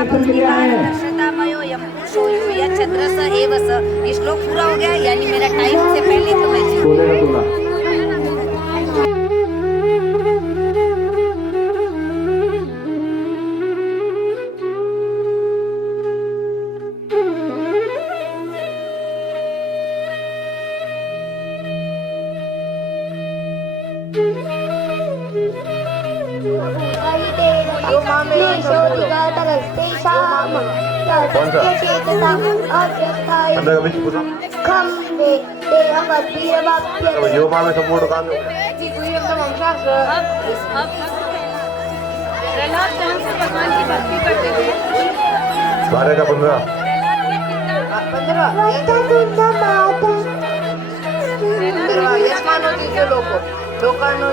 मार्गदर्शतामयोऽयं पुरुषो यो यच्छद्रस एव स। ये श्लोक पूरा हो गया, यानी मेरा टाइम से पहले तो मैं जीत गई। यो मामे संपूर्ण काम प्रहलाद कौन से भगवान की भक्ति करते थे? 12 का 15 यश मानो दीजिए लोकांनो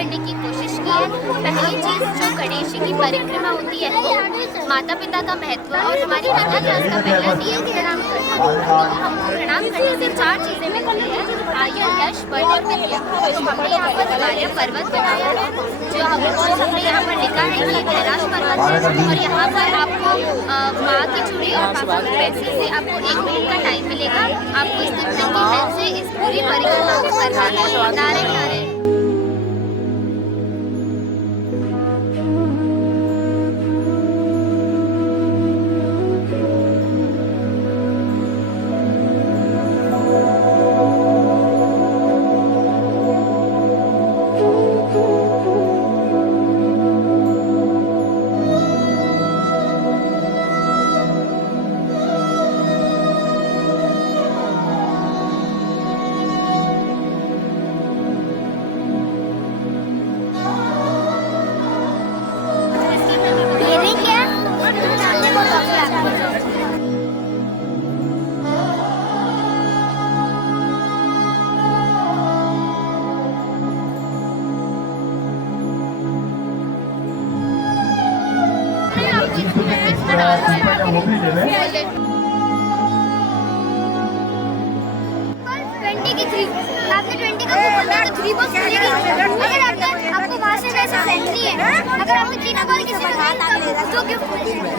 करने की कोशिश की है। पहली चीज़ जो गणेश जी की परिक्रमा होती है वो माता पिता का महत्व और हमारी कथा क्लास का पहला नियम प्रणाम करना। तो हमको प्रणाम करने से 4 चीज़ें मिलती हैं, आयु, यश, बल और विद्या। तो हमने यहाँ पर हिमालय पर्वत बनाया है, जो हमने यहाँ पर लिखा है कि कैलाश पर्वत है, और यहाँ पर आपको माँ की चूड़ी और पापा के पैसे से आपको 1 मिनट का टाइम मिलेगा। आपको इस दिन की हेल्प से इस पूरी परिक्रमा को करना है। नारायण नारायण। आपको वहाँ से वैसे सेंट्री है, अगर आपको 3 नंबर किसी को तो गिफ्ट मिलेगा।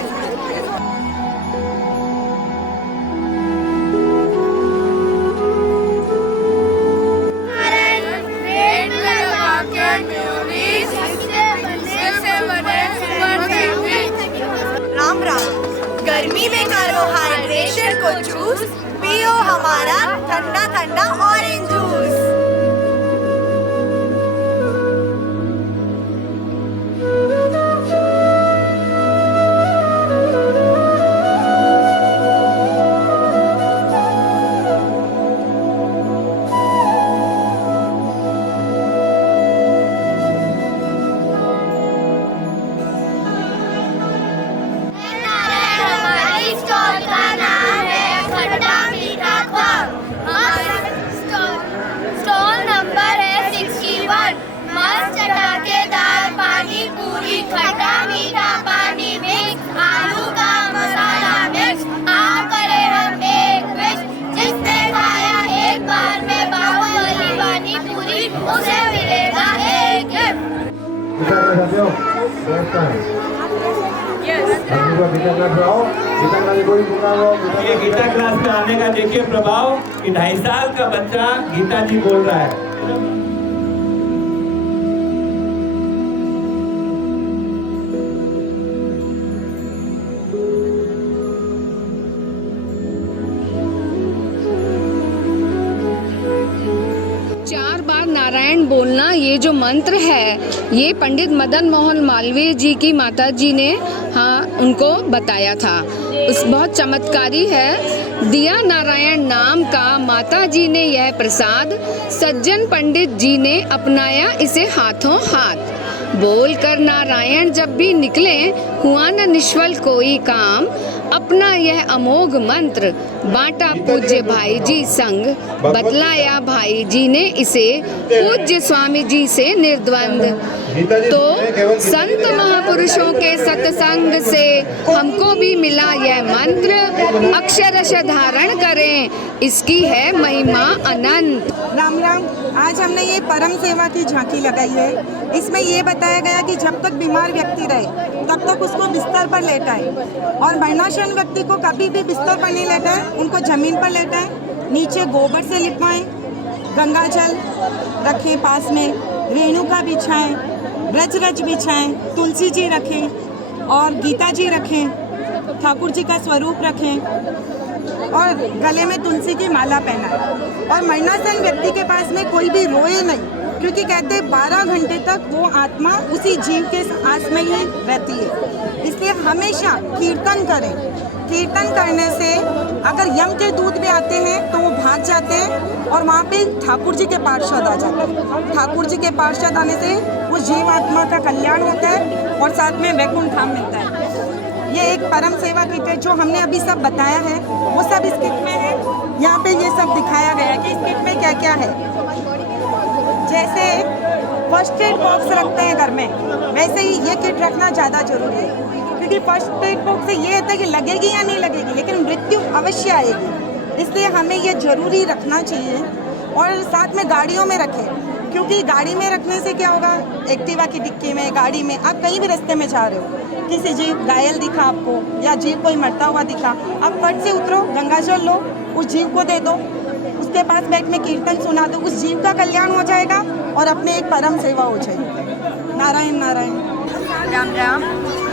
राम राम। गर्मी में करो हाइड्रेशन को चूस, पियो हमारा ठंडा ठंडा ऑरेंज जूस। ये गीता क्लास में आने का देखिए प्रभाव कि 2.5 साल का बच्चा गीता जी बोल रहा है। 4 बार नारायण बोलना ये जो मंत्र है, ये पंडित मदन मोहन मालवीय जी की माता जी ने उनको बताया था। उस बहुत चमत्कारी है। दिया नारायण नाम का माता जी ने यह प्रसाद, सज्जन पंडित जी ने अपनाया इसे हाथों हाथ। बोल कर नारायण जब भी निकले, हुआ न निष्फल कोई काम। अपना यह अमोघ मंत्र बांटा पूज्य भाई जी संग, बतलाया भाई जी ने इसे पूज्य स्वामी जी से निर्द्वंद। तो संत महापुरुषों के सत्संग से हमको भी मिला यह मंत्र, अक्षरश धारण करें, इसकी है महिमा अनंत। राम राम। आज हमने ये परम सेवा की झांकी लगाई है। इसमें ये बताया गया कि जब तक बीमार व्यक्ति रहे तब तक उसको बिस्तर पर लेटाएं, और मरणासन व्यक्ति को कभी भी बिस्तर पर नहीं लेटाएं, उनको जमीन पर लेटाएं, नीचे गोबर से लिपवाएं, गंगा जल रखें पास में, रेणुका बिछाएं, ब्रजरज बिछाएं, तुलसी जी रखें और गीता जी रखें, ठाकुर जी का स्वरूप रखें और गले में तुलसी की माला पहनाएं। और मरणासन व्यक्ति के पास में कोई भी रोए नहीं, क्योंकि कहते हैं 12 घंटे तक वो आत्मा उसी जीव के आस में ही रहती है। इसलिए हमेशा कीर्तन करें। कीर्तन करने से अगर यम के दूत भी आते हैं तो वो भाग जाते हैं, और वहाँ पे ठाकुर जी के पार्षद आ जाते हैं। ठाकुर जी के पार्षद आने से वो जीव आत्मा का कल्याण होता है और साथ में वैकुंठ धाम मिलता है। ये एक परम सेवा किट है जो हमने अभी सब बताया है, वो सब इस किट में है। यहाँ पे ये सब दिखाया गया है कि इस किट में क्या क्या है। जैसे फर्स्ट एड बॉक्स रखते हैं घर में, वैसे ही ये किट रखना ज़्यादा जरूरी है, क्योंकि फर्स्ट एड बॉक्स से ये होता है कि लगेगी या नहीं लगेगी, लेकिन मृत्यु अवश्य आएगी, इसलिए हमें ये ज़रूरी रखना चाहिए। और साथ में गाड़ियों में रखें, क्योंकि गाड़ी में रखने से क्या होगा, एक्टिवा की डिक्की में, गाड़ी में, आप कहीं भी रास्ते में जा रहे हो, किसी जीव घायल दिखा आपको या जीव कोई मरता हुआ दिखा, आप फट से उतरो, गंगाजल लो, उस जीव को दे दो, उसके पास बैठ में कीर्तन सुना दो, उस जीव का कल्याण हो जाएगा और अपने एक परम सेवा हो जाएगी। नारायण नारायण। राम राम।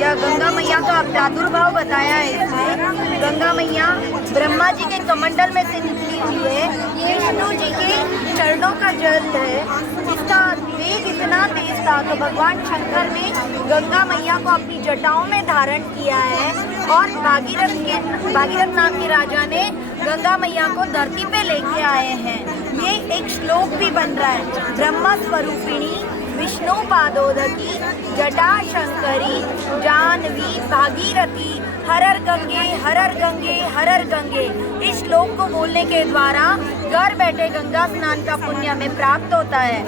यह गंगा मैया का प्रादुर्भाव बताया है इसमें। गंगा मैया ब्रह्मा जी के कमंडल में से निकली हुई है, विष्णु जी के चरणों का जल है, इसका वेग इतना तेज था तो भगवान शंकर ने गंगा मैया को अपनी जटाओं में धारण किया है और भागीरथ नाम के राजा ने गंगा मैया को धरती पे लेके आए हैं। ये एक श्लोक भी बन रहा है, ब्रह्म स्वरूपिणी विष्णु पादोदकी जटा शंकरी जानवी भागीरथी हरर गंगे हरर गंगे हरर गंगे। इस श्लोक को बोलने के द्वारा घर बैठे गंगा स्नान का पुण्य हमें प्राप्त होता है।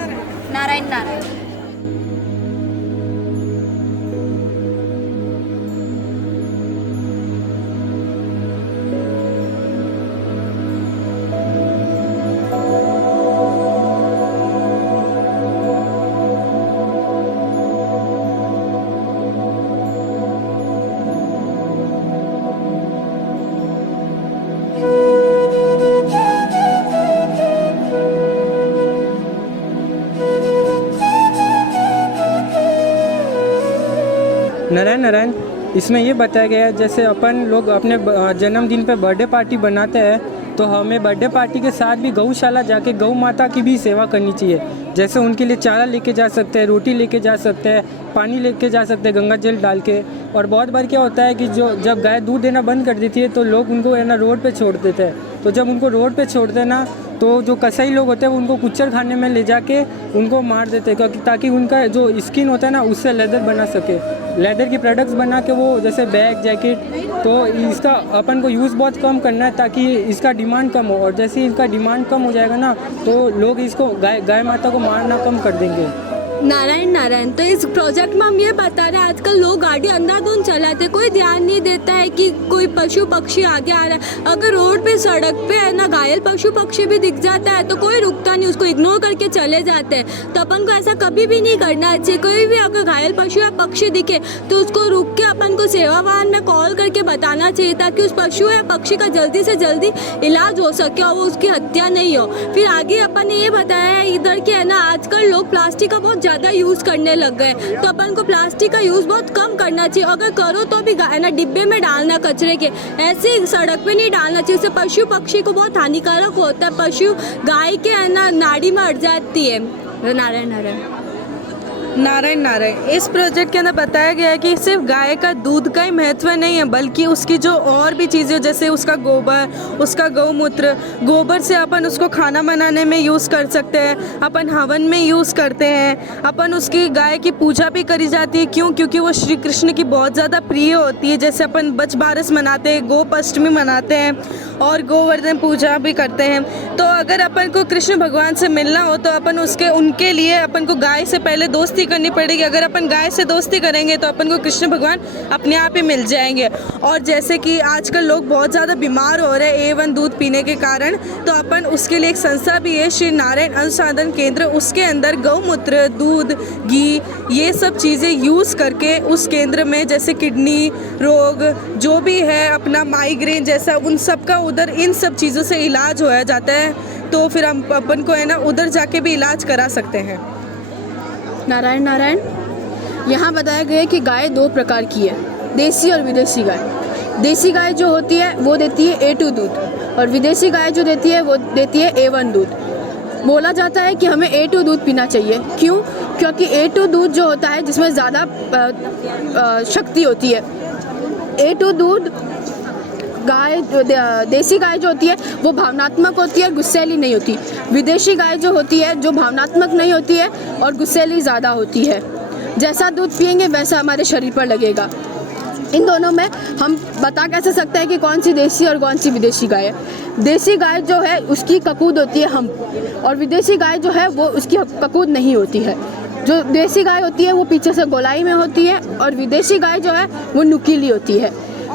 नारायण नारायण। नारायण नारायण। इसमें ये बताया गया है जैसे अपन लोग अपने जन्मदिन पे बर्थडे पार्टी बनाते हैं तो हमें बर्थडे पार्टी के साथ भी गौशाला जाके गौ माता की भी सेवा करनी चाहिए। जैसे उनके लिए चारा लेके जा सकते हैं, रोटी लेके जा सकते हैं, पानी लेके जा सकते हैं गंगा जल डाल के। और बहुत बार क्या होता है कि जब गाय दूध देना बंद कर देती है तो लोग उनको है ना रोड पे छोड़ देते हैं। तो जब उनको रोड पे छोड़ते हैं ना तो जो कसाई लोग होते हैं उनको कुचर खाने में ले जाके उनको मार देते हैं, ताकि उनका जो स्किन होता है ना उससे लेदर बना सके, लेदर की प्रोडक्ट्स बना के वो जैसे बैग जैकेट। तो इसका अपन को यूज़ बहुत कम करना है ताकि इसका डिमांड कम हो, और जैसे इसका डिमांड कम हो जाएगा ना तो लोग इसको गाय माता को मारना कम कर देंगे। नारायण नारायण। तो इस प्रोजेक्ट में हम ये बता रहे हैं आजकल लोग गाड़ी अंधाधुंध चलाते, कोई ध्यान नहीं देता है कि कोई पशु पक्षी आगे आ रहा है। अगर रोड पे सड़क पे है ना घायल पशु पक्षी भी दिख जाता है तो कोई रुकता नहीं, उसको इग्नोर करके चले जाते हैं। तो अपन को ऐसा कभी भी नहीं करना चाहिए। कोई भी अगर घायल पशु या पक्षी दिखे तो उसको रुक के अपन को सेवा वाहन में कॉल करके बताना चाहिए ताकि उस पशु या पक्षी का जल्दी से जल्दी इलाज हो सके और वो उसकी हत्या नहीं हो। फिर आगे अपन ने ये बताया है इधर के है ना आजकल लोग प्लास्टिक का बहुत ज़्यादा यूज़ करने लग गए, तो अपन को प्लास्टिक का यूज़ बहुत कम करना चाहिए। अगर करो तो भी है ना डिब्बे में डालना कचरे के, ऐसे सड़क पे नहीं डालना चाहिए। इससे पशु पक्षी को बहुत हानिकारक होता है, पशु गाय के है ना नाड़ी में अट जाती है। नारायण नारायण। नारायण नारायण। इस प्रोजेक्ट के अंदर बताया गया है कि सिर्फ गाय का दूध का ही महत्व नहीं है बल्कि उसकी जो और भी चीज़ें जैसे उसका गोबर, उसका गौमूत्र, गोबर से अपन उसको खाना बनाने में यूज़ कर सकते हैं, अपन हवन में यूज़ करते हैं, अपन उसकी गाय की पूजा भी करी जाती है। क्यों? क्योंकि वो श्री कृष्ण की बहुत ज़्यादा प्रिय होती है। जैसे अपन बच बारस मनाते हैं, गोपाष्टमी मनाते हैं और गोवर्धन पूजा भी करते हैं। तो अगर अपन को कृष्ण भगवान से मिलना हो तो अपन उनके लिए अपन को गाय से पहले दोस्ती करनी पड़ेगी। अगर अपन गाय से दोस्ती करेंगे तो अपन को कृष्ण भगवान अपने आप ही मिल जाएंगे। और जैसे कि आजकल लोग बहुत ज़्यादा बीमार हो रहे हैं A1 दूध पीने के कारण, तो अपन उसके लिए एक संस्था भी है श्री नारायण अनुसंधान केंद्र। उसके अंदर गौमूत्र, दूध, घी ये सब चीज़ें यूज़ करके उस केंद्र में जैसे किडनी रोग जो भी है अपना माइग्रेन जैसा उन सब का उधर इन सब चीज़ों से इलाज होया जाता है। तो फिर हम अपन को है ना उधर जाके भी इलाज करा सकते हैं। नारायण नारायण। यहाँ बताया गया है कि गाय दो प्रकार की है, देसी और विदेशी गाय। देसी गाय जो होती है वो देती है A2 दूध और विदेशी गाय जो देती है वो देती है A1 दूध। बोला जाता है कि हमें A2 दूध पीना चाहिए। क्यों? क्योंकि A2 दूध जो होता है जिसमें ज़्यादा शक्ति होती है। A2 दूध गाय देसी गाय जो होती है वो भावनात्मक होती है, गुस्सैली नहीं होती। विदेशी गाय जो होती है जो भावनात्मक नहीं होती है और गुस्सैली ज़्यादा होती है। जैसा दूध पिएंगे वैसा हमारे शरीर पर लगेगा। इन दोनों में हम बता कैसे सकते हैं कि कौन सी देसी और कौन सी विदेशी गाय है। देसी गाय जो है उसकी ककूद होती है हम, और विदेशी गाय जो है वो उसकी ककूद नहीं होती है। जो देसी गाय होती है वो पीछे से गोलाई में होती है और विदेशी गाय जो है वो नुकीली होती है।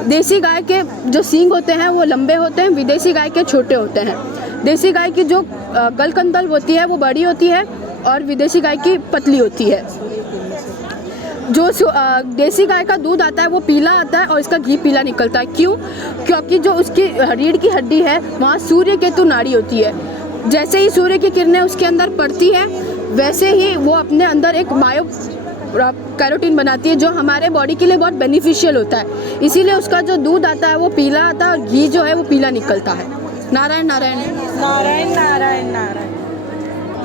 देसी गाय के जो सींग होते हैं वो लंबे होते हैं, विदेशी गाय के छोटे होते हैं। देसी गाय की जो गलकंदल होती है वो बड़ी होती है और विदेशी गाय की पतली होती है। जो देसी गाय का दूध आता है वो पीला आता है और इसका घी पीला निकलता है। क्यों? क्योंकि जो उसकी रीढ़ की हड्डी है वहाँ सूर्य केतु नाड़ी होती है। जैसे ही सूर्य की किरणें उसके अंदर पड़ती है वैसे ही वो अपने अंदर एक मायो कैरोटीन बनाती है जो हमारे बॉडी के लिए बहुत बेनिफिशियल होता है। इसीलिए उसका जो दूध आता है वो पीला आता है और घी जो है वो पीला निकलता है। नारायण नारायण नारायण नारायण नारायण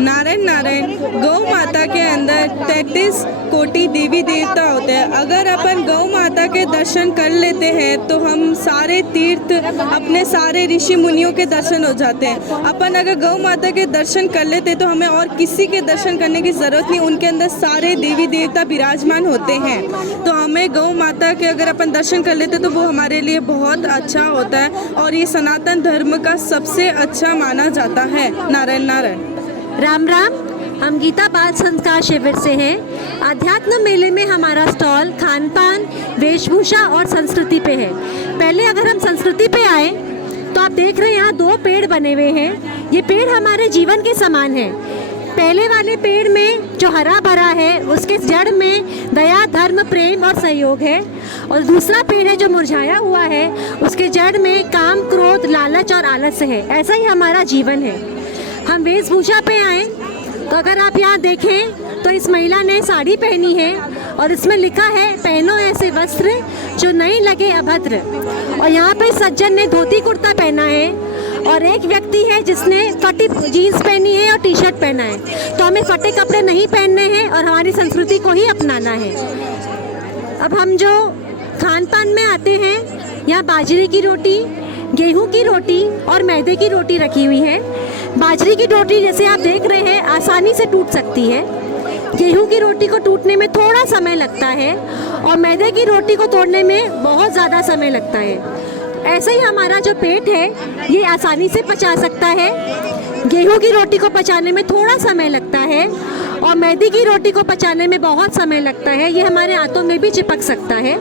नारायण नारायण। गौ माता के अंदर 33 कोटि देवी देवता होते हैं। अगर अपन गौ माता के दर्शन कर लेते हैं तो हम सारे तीर्थ, अपने सारे ऋषि मुनियों के दर्शन हो जाते हैं। अपन अगर गौ माता के दर्शन कर लेते तो हमें और किसी के दर्शन करने की ज़रूरत नहीं, उनके अंदर सारे देवी देवता विराजमान होते हैं। तो हमें गौ माता के अगर अपन दर्शन कर लेते तो वो हमारे लिए बहुत अच्छा होता है और ये सनातन धर्म का सबसे अच्छा माना जाता है। नारायण नारायण। राम राम। हम गीता बाल संस्कार शिविर से हैं। अध्यात्म मेले में हमारा स्टॉल खान पान, वेशभूषा और संस्कृति पे है। पहले अगर हम संस्कृति पे आए तो आप देख रहे हैं यहाँ 2 पेड़ बने हुए हैं। ये पेड़ हमारे जीवन के समान है। पहले वाले पेड़ में जो हरा भरा है उसके जड़ में दया, धर्म, प्रेम और सहयोग है और दूसरा पेड़ है जो मुरझाया हुआ है उसके जड़ में काम, क्रोध, लालच और आलस्य है। ऐसा ही हमारा जीवन है। हम वेशभूषा पे आए तो अगर आप यहाँ देखें तो इस महिला ने साड़ी पहनी है और इसमें लिखा है पहनो ऐसे वस्त्र जो नहीं लगे अभद्र। और यहाँ पे सज्जन ने धोती कुर्ता पहना है और एक व्यक्ति है जिसने फटी जीन्स पहनी है और टी शर्ट पहना है। तो हमें फटे कपड़े नहीं पहनने हैं और हमारी संस्कृति को ही अपनाना है। अब हम जो खान पान में आते हैं, यहाँ बाजरे की रोटी, गेहूं की रोटी और मैदे की रोटी रखी हुई है। बाजरे की रोटी जैसे आप देख रहे हैं आसानी से टूट सकती है। गेहूं की रोटी को टूटने में थोड़ा समय लगता है और मैदे की रोटी को तोड़ने में बहुत ज़्यादा समय लगता है। ऐसे ही हमारा जो पेट है ये आसानी से पचा सकता है। गेहूं की रोटी को पचाने में थोड़ा समय लगता है और मैदे की रोटी को पचाने में बहुत समय लगता है। ये हमारे हाथों में भी चिपक सकता है।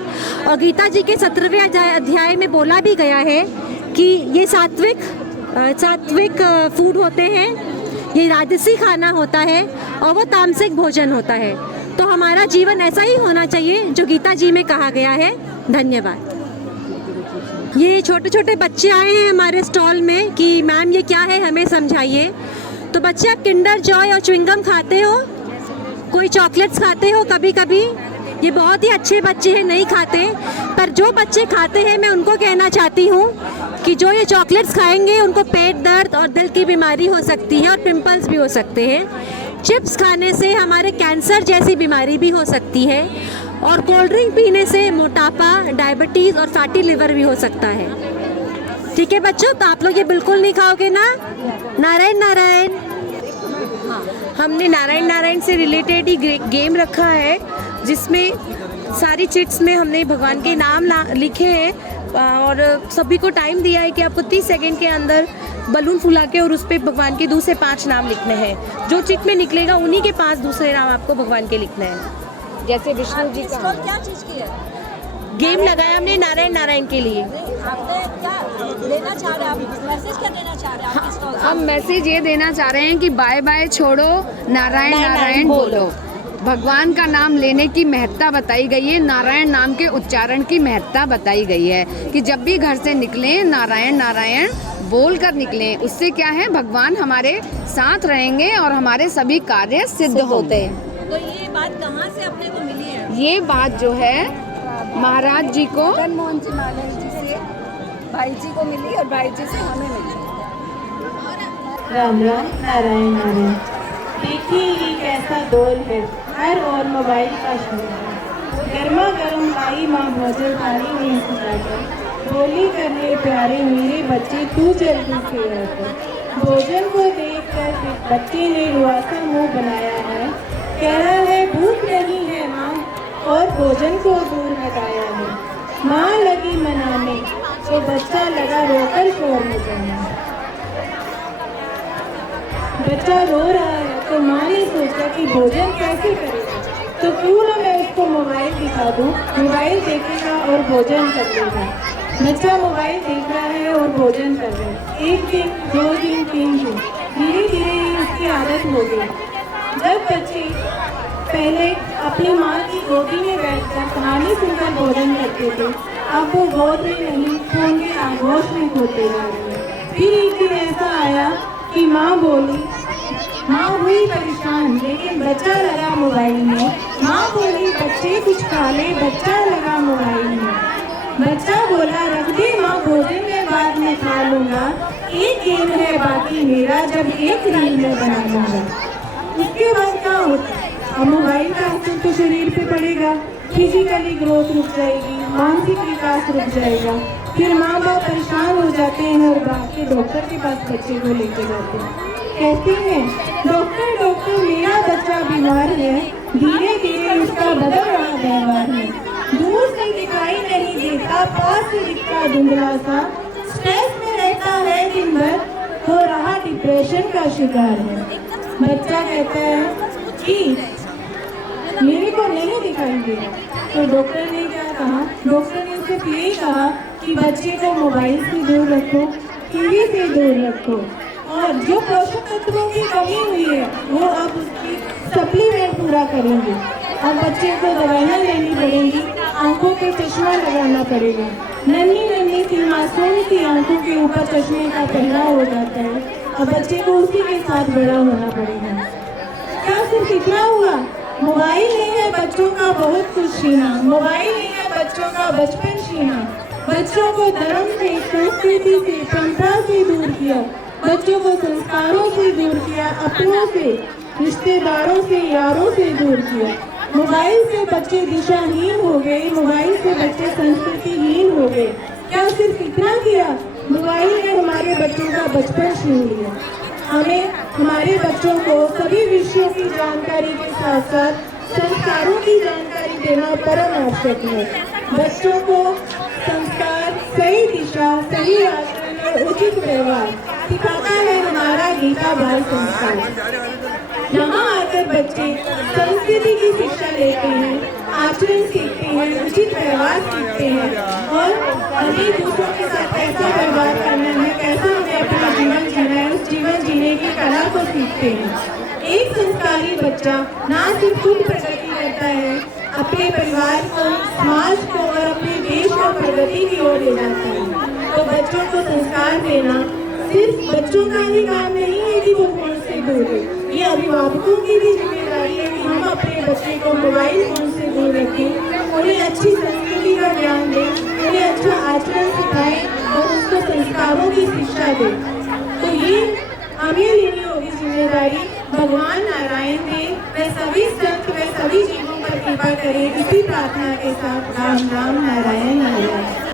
और गीता जी के 17वें अध्याय में बोला भी गया है कि ये सात्विक फूड होते हैं, ये राजसी खाना होता है और वो तामसिक भोजन होता है। तो हमारा जीवन ऐसा ही होना चाहिए जो गीता जी में कहा गया है। धन्यवाद। ये छोटे छोटे बच्चे आए हैं हमारे स्टॉल में कि मैम ये क्या है, हमें समझाइए। तो बच्चे आप किंडर जॉय और च्युइंगम खाते हो, कोई चॉकलेट्स खाते हो कभी कभी? ये बहुत ही अच्छे बच्चे हैं, नहीं खाते। पर जो बच्चे खाते हैं मैं उनको कहना चाहती हूँ कि जो ये चॉकलेट्स खाएंगे उनको पेट दर्द और दिल की बीमारी हो सकती है और पिंपल्स भी हो सकते हैं। चिप्स खाने से हमारे कैंसर जैसी बीमारी भी हो सकती है और कोल्ड ड्रिंक पीने से मोटापा, डायबिटीज़ और फैटी लिवर भी हो सकता है। ठीक है बच्चों, तो आप लोग ये बिल्कुल नहीं खाओगे ना? नारायण नारायण। हमने नारायण नारायण से रिलेटेड ही गेम रखा है जिसमें सारी चिट्स में हमने भगवान के नाम लिखे हैं और सभी को टाइम दिया है कि आपको 30 सेकंड के अंदर बलून फुला के और उस पर भगवान के 2 से 5 नाम लिखने हैं। जो चिट में निकलेगा उन्हीं के 5 दूसरे नाम आपको भगवान के लिखने हैं। जैसे विष्णु जी का क्या चीज़ की है गेम लगाया हमने नारायण नारायण के लिए। हम मैसेज ये देना चाह रहे हैं कि बाय बाय छोड़ो, नारायण नारायण बोलो। भगवान का नाम लेने की महत्ता बताई गई है, नारायण नाम के उच्चारण की महत्ता बताई गई है कि जब भी घर से निकलें नारायण नारायण बोल कर निकलें। उससे क्या है, भगवान हमारे साथ रहेंगे और हमारे सभी कार्य सिद्ध होते हैं। तो ये बात कहाँ से अपने को मिली है? ये बात जो है महाराज जी को, मदन मोहन जी मालवीय जी से भाई जी को मिली और भाई जी से हमें मिली। राम राम, नारायण नारायण। देखिए ये कैसा दौर है, हर और मोबाइल का शोर है। गर्मा गर्म आई माँ भोजन थाली में सजाकर बोली करने प्यारे मेरे बच्चे तू जल्दी से आकर। भोजन को देखकर बच्चे ने रुआसा मुंह बनाया है, कह रहा है भूख नहीं है माँ और भोजन को दूर हटाया है। माँ लगी मनाने तो बच्चा लगा रोकर शोर मचाने। बच्चा रो रहा है तो माँ ने सोचा सोचा कि भोजन कैसे करेगा, तो क्यों ना मैं उसको मोबाइल दिखा दूँ। मोबाइल देखेगा और भोजन कर लेगा। बच्चा मोबाइल देख रहा है और भोजन कर रहा है। 1 दिन, 2 दिन, 3 दिन, धीरे धीरे उसकी आदत हो गई। जब बच्चे पहले अपनी माँ की गोदी में बैठकर कहानी सुनकर भोजन करते थे, अब वो गोद में नहीं, फोन के आगोश में खोते जा रहे हैं। फिर एक दिन ऐसा आया कि माँ बोली, माँ हुई परेशान, लेकिन बच्चा लगा मोबाइल में। माँ बोली बच्चे कुछ खा ले, बच्चा लगा मोबाइल में। बच्चा बोला रख दे माँ, भोजन में बाद में खा लूँगा, एक गेम है बाकी मेरा, जब एक रील में बना लूँगा। उसके बाद क्या होता है, अब मोबाइल का असर तो शरीर पे पड़ेगा, फिजिकली ग्रोथ रुक जाएगी, मानसिक विकास रुक जाएगा। फिर माँ बाप परेशान हो जाते हैं और भाग के डॉक्टर के पास बच्चे को लेके जाते हैं। कहते हैं डॉक्टर डॉक्टर मेरा बच्चा बीमार है, धीरे धीरे उसका बदल रहा व्यवहार है, दूर से दिखाई नहीं देता, पास से दिखता धुंधला सा, स्ट्रेस में रहता है दिन भर, हो रहा डिप्रेशन का शिकार है। बच्चा कहता है कि मेरे को नहीं दिखाई दे रहा। तो डॉक्टर ने क्या कहा, डॉक्टर ने सिर्फ यही कहा कि बच्चे को मोबाइल से दूर रखो, टीवी से दूर रखो, और जो पोषक तत्वों की कमी हुई है वो अब उसकी सप्लीमेंट पूरा करेंगे। अब बच्चे को दवाइयाँ लेनी पड़ेंगी, आंखों पे चश्मा लगाना पड़ेगा। नन्ही नन्ही सी मासूम सी आंखों के ऊपर चश्मे का पहनाव हो जाता है, अब बच्चे को उसी के साथ बड़ा होना पड़ेगा। क्या सिर्फ इतना हुआ? मोबाइल नहीं है बच्चों का बहुत कुछ छीना, मोबाइल नहीं है बच्चों का बचपन छीना। बच्चों को धर्म से, संस्कृति से, परंपरा से दूर किया, बच्चों को संस्कारों से दूर किया, अपनों से, रिश्तेदारों से, यारों से दूर किया। मोबाइल से बच्चे दिशाहीन हो गए, मोबाइल से बच्चे संस्कृतिहीन हो गए। क्या सिर्फ इतना किया? मोबाइल ने हमारे बच्चों का बचपन छीन लिया। हमें हमारे बच्चों को सभी विषयों की जानकारी के साथ साथ संस्कारों की जानकारी देना परम आवश्यक है। बच्चों को संस्कार, सही दिशा, सही आचरण और उचित व्यवहार सिखाता है हमारा गीता बाल संस्कार। यहाँ आकर बच्चे संस्कृति की शिक्षा लेते हैं, आचरण सीखते हैं, उचित व्यवहार सीखते हैं, और हमें दूसरों के साथ कैसा व्यवहार करना है, कैसा हमें अपना जीवन जीना है, उस जीवन जीने की कला को सीखते हैं। एक संस्कारी बच्चा ना सिर्फ खुद प्रगति करता है, अपने परिवार को, समाज को और अपने देश को प्रगति की ओर ले जाता है। तो बच्चों को संस्कार देना सिर्फ बच्चों का ही काम नहीं है कि वो फोन से दूर है, ये अभिभावकों की भी जिम्मेदारी है कि हम अपने बच्चे को मोबाइल फोन से दूर रखें, उन्हें अच्छी संस्कृति का ज्ञान दें, उन्हें अच्छा आचरण सिखाएं और उसको संस्कारों की शिक्षा दें। तो ये हमें लेनी होगी जिम्मेदारी। भगवान नारायण देव वे सभी संत वे सभी जीवों पर कृपा करें, इसी प्रार्थना के साथ राम राम नारायण नारायण।